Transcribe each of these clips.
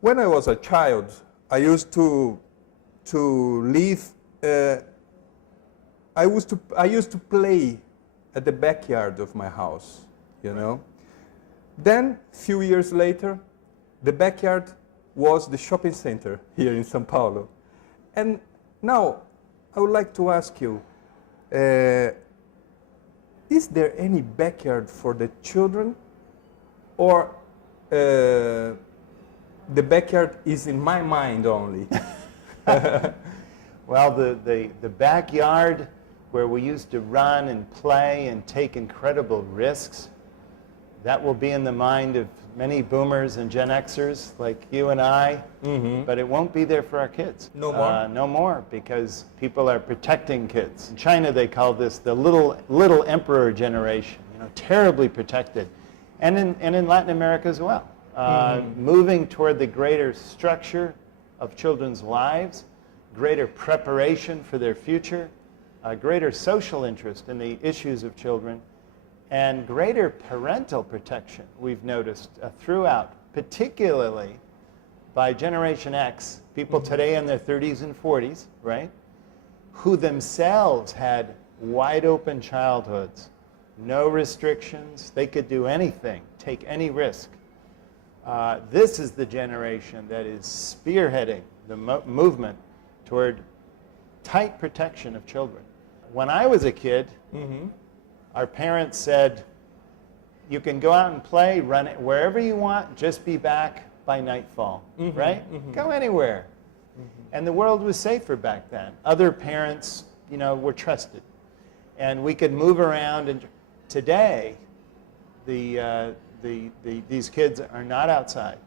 When I was a child, I used to live. I used to play at the backyard of my house, you know. Then, few years later, the backyard was the shopping center here in São Paulo. And now, I would like to ask you, is there any backyard for the children, or the backyard is in my mind only? Well, the backyard where we used to run and play and take incredible risks, that will be in the mind of many boomers and Gen Xers like you and I, but it won't be there for our kids. No more? No more, because people are protecting kids. In China, they call this the little emperor generation, you know, terribly protected. And in Latin America as well. Moving toward the greater structure of children's lives, greater preparation for their future, greater social interest in the issues of children, and greater parental protection, we've noticed throughout, particularly by Generation X, people today in their 30s and 40s, right, who themselves had wide open childhoods, no restrictions, they could do anything, take any risk. This is the generation that is spearheading the movement toward tight protection of children. When I was a kid, our parents said, you can go out and play, run it wherever you want, just be back by nightfall, right? Go anywhere. And the world was safer back then. Other parents, you know, were trusted. And we could move around. And today, these kids are not outside.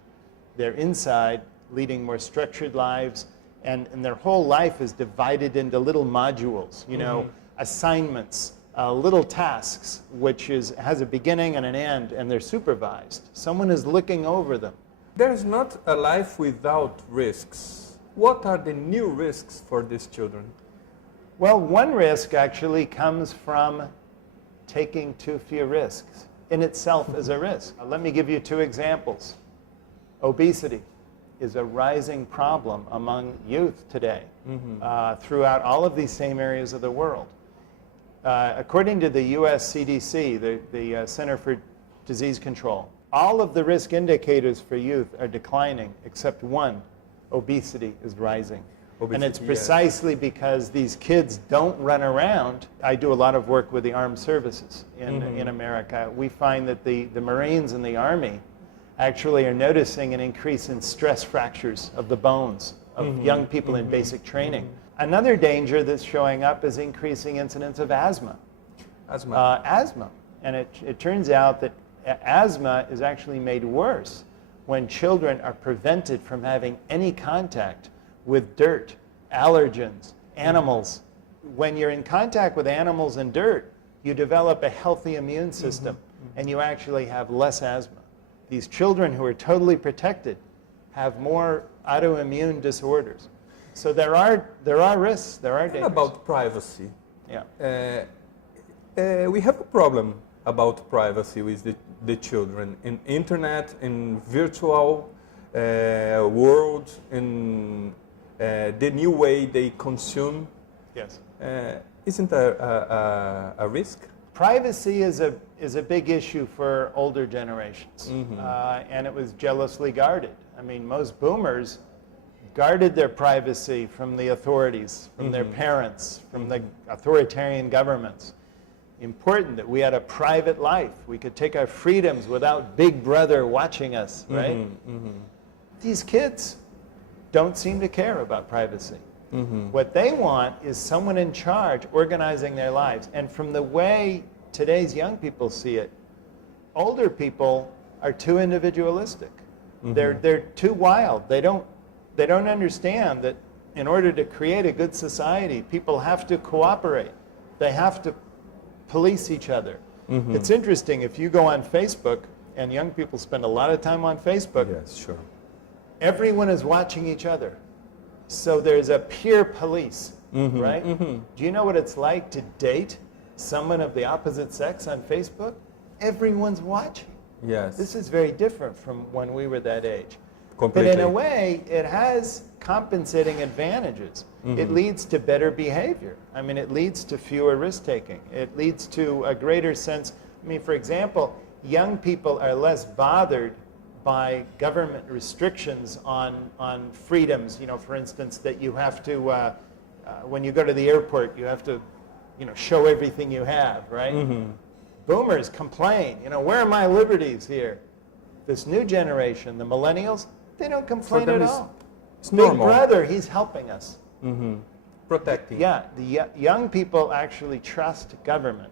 They're inside, leading more structured lives, and their whole life is divided into little modules, you know, assignments, little tasks, which has a beginning and an end, and they're supervised. Someone is looking over them. There's not a life without risks. What are the new risks for these children? Well, one risk actually comes from taking too few risks. In itself is a risk. Let me give you two examples. Obesity is a rising problem among youth today, throughout all of these same areas of the world. According to the US CDC, the Center for Disease Control, all of the risk indicators for youth are declining except one: obesity is rising. Obesity, and it's precisely because these kids don't run around. I do a lot of work with the armed services in America. We find that the Marines and the Army actually are noticing an increase in stress fractures of the bones of young people in basic training. Another danger that's showing up is increasing incidence of asthma. Asthma. And it turns out that asthma is actually made worse when children are prevented from having any contact with dirt, allergens, animals. When you're in contact with animals and dirt, you develop a healthy immune system, and you actually have less asthma. These children who are totally protected have more autoimmune disorders. So there are risks, there are dangers. And about privacy. Yeah. We have a problem about privacy with the children in internet, in virtual world, in the new way they consume. Yes. Isn't a risk? Privacy is a big issue for older generations, and it was jealously guarded. I mean, most boomers guarded their privacy from the authorities, from their parents, from the authoritarian governments. Important that we had a private life. We could take our freedoms without Big Brother watching us, right? These kids don't seem to care about privacy. What they want is someone in charge organizing their lives. And from the way today's young people see it, older people are too individualistic. They're too wild. They don't understand that in order to create a good society, people have to cooperate. They have to police each other. It's interesting, if you go on Facebook, and young people spend a lot of time on Facebook, yes, sure. Everyone is watching each other. So there's a peer police, right? Do you know what it's like to date someone of the opposite sex on Facebook, everyone's watching. Yes. This is very different from when we were that age. Completely. But in a way, it has compensating advantages. It leads to better behavior. I mean, it leads to fewer risk-taking. It leads to a greater sense. I mean, for example, young people are less bothered by government restrictions on freedoms. You know, for instance, that you have to, when you go to the airport, you have to, you know, show everything you have, right? Boomers complain, you know, where are my liberties here? This new generation, the millennials, they don't complain at all. It's Big normal. brother, he's helping us. Protecting. Yeah, the young people actually trust government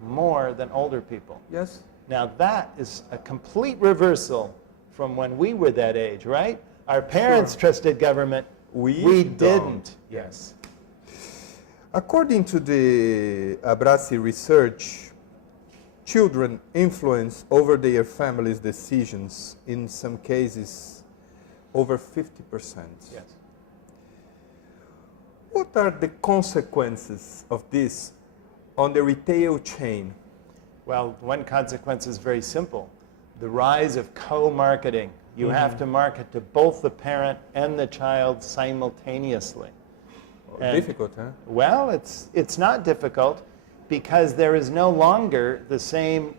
more than older people. Yes. Now that is a complete reversal from when we were that age, right? Our parents trusted government. We didn't. Yes. According to the Abrasi research, children influence over their families' decisions, in some cases, over 50%. Yes. What are the consequences of this on the retail chain? Well, one consequence is very simple. The rise of co-marketing. You have to market to both the parent and the child simultaneously. And, difficult, huh? well, it's not difficult because there is no longer the same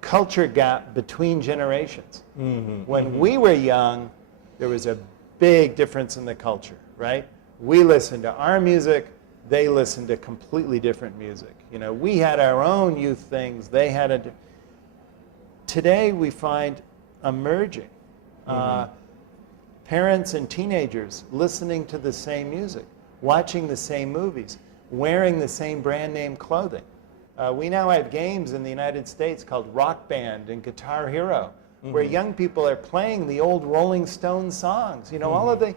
culture gap between generations. When we were young, there was a big difference in the culture, right? We listened to our music, they listened to completely different music. You know, we had our own youth things, they had a... Today we find a merging. Parents and teenagers listening to the same music, watching the same movies, wearing the same brand name clothing. We now have games in the United States called Rock Band and Guitar Hero, where young people are playing the old Rolling Stones songs. You know, all of the...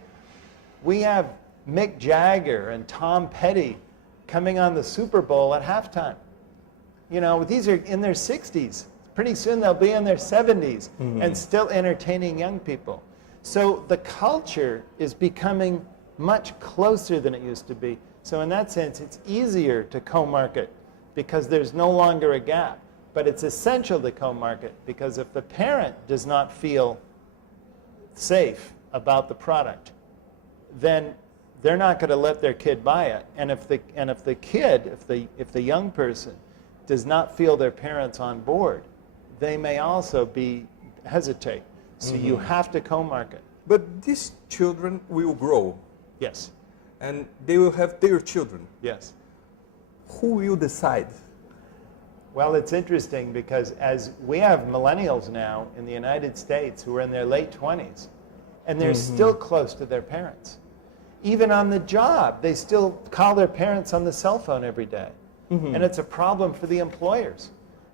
We have Mick Jagger and Tom Petty coming on the Super Bowl at halftime. You know, these are in their 60s. Pretty soon they'll be in their 70s and still entertaining young people. So the culture is becoming much closer than it used to be. So in that sense, it's easier to co-market because there's no longer a gap. But it's essential to co-market because if the parent does not feel safe about the product, then they're not going to let their kid buy it. And if the young person does not feel their parents on board, they may also hesitate. So you have to co-market. But these children will grow. Yes. And they will have their children. Yes. Who will decide? Well, it's interesting because as we have millennials now in the United States who are in their late 20s, and they're still close to their parents. Even on the job, they still call their parents on the cell phone every day. And it's a problem for the employers.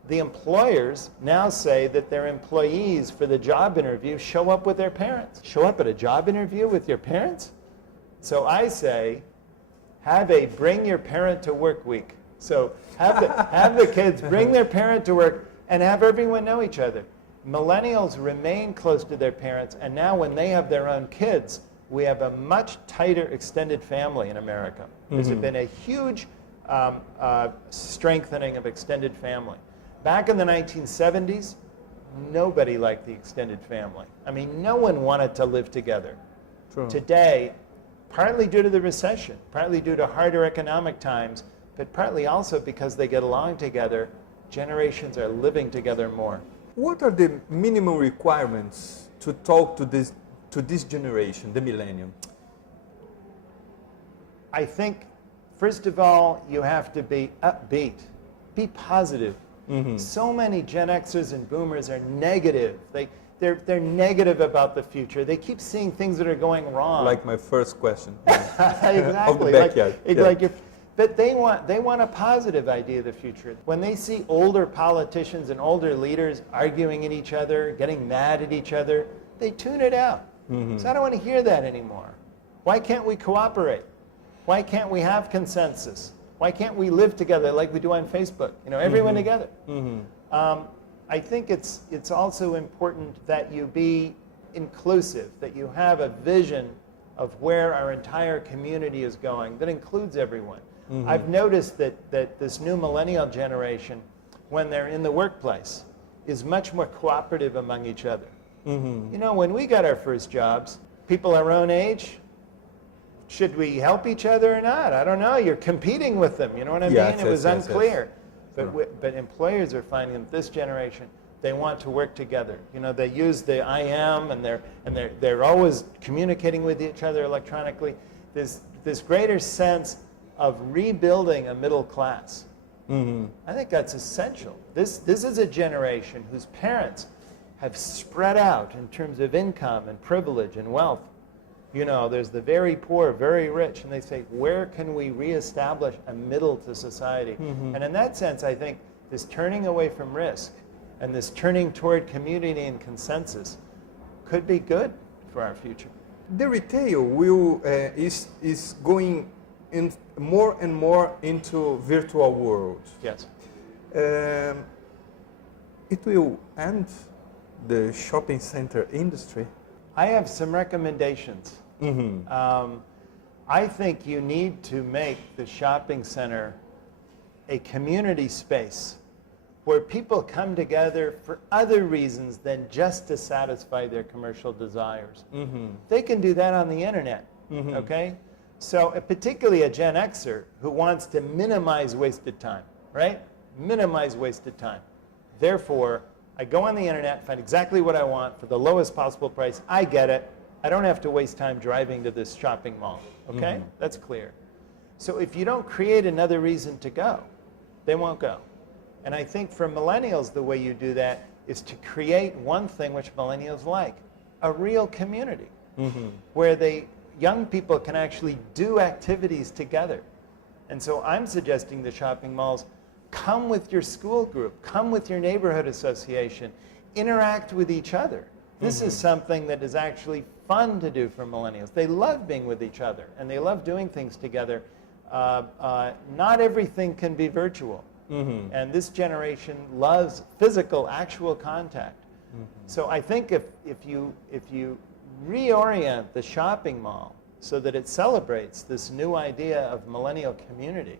The employers now say that their employees for the job interview show up with their parents. Show up at a job interview with your parents? So I say, have a bring your parent to work week. So have the kids bring their parent to work and have everyone know each other. Millennials remain close to their parents, and now when they have their own kids, we have a much tighter extended family in America. There's been a huge strengthening of extended family. Back in the 1970s, nobody liked the extended family. I mean, no one wanted to live together. True. Today, partly due to the recession, partly due to harder economic times, but partly also because they get along together, generations are living together more. What are the minimum requirements to talk to this generation, the millennium? I think, first of all, you have to be upbeat, be positive. So many Gen Xers and Boomers are negative. They're negative about the future. They keep seeing things that are going wrong. Like my first question. Exactly. Of the backyard. But they want a positive idea of the future. When they see older politicians and older leaders arguing at each other, getting mad at each other, they tune it out. So I don't want to hear that anymore. Why can't we cooperate? Why can't we have consensus? Why can't we live together like we do on Facebook? You know, everyone together. I think it's also important that you be inclusive, that you have a vision of where our entire community is going that includes everyone. I've noticed that this new millennial generation, when they're in the workplace, is much more cooperative among each other. You know, when we got our first jobs, people our own age, should we help each other or not? I don't know. You're competing with them. You know what I mean? It was unclear. But employers are finding that this generation, they want to work together. You know, they use the I am, and they're always communicating with each other electronically. There's this greater sense of rebuilding a middle class. I think that's essential. This is a generation whose parents have spread out in terms of income and privilege and wealth. You know, there's the very poor, very rich, and they say, where can we reestablish a middle to society? And in that sense, I think this turning away from risk and this turning toward community and consensus could be good for our future. The retail will is going in more and more into virtual worlds. Yes. It will end the shopping center industry. I have some recommendations. I think you need to make the shopping center a community space where people come together for other reasons than just to satisfy their commercial desires. They can do that on the internet, okay? So particularly a Gen Xer who wants to minimize wasted time, right? Minimize wasted time. Therefore, I go on the internet, find exactly what I want for the lowest possible price. I get it. I don't have to waste time driving to this shopping mall, okay? That's clear. So if you don't create another reason to go, they won't go. And I think for millennials, the way you do that is to create one thing which millennials like, a real community, where young people can actually do activities together. And so I'm suggesting the shopping malls, come with your school group, come with your neighborhood association, interact with each other. This is something that is actually fun to do for millennials. They love being with each other, and they love doing things together. Not everything can be virtual. And this generation loves physical, actual contact. So I think if you reorient the shopping mall so that it celebrates this new idea of millennial community,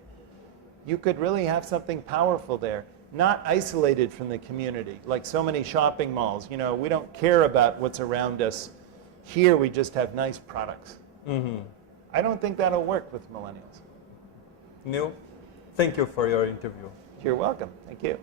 you could really have something powerful there, not isolated from the community, like so many shopping malls. You know, we don't care about what's around us. Here we just have nice products. I don't think that'll work with millennials. Neil, thank you for your interview. You're welcome. Thank you.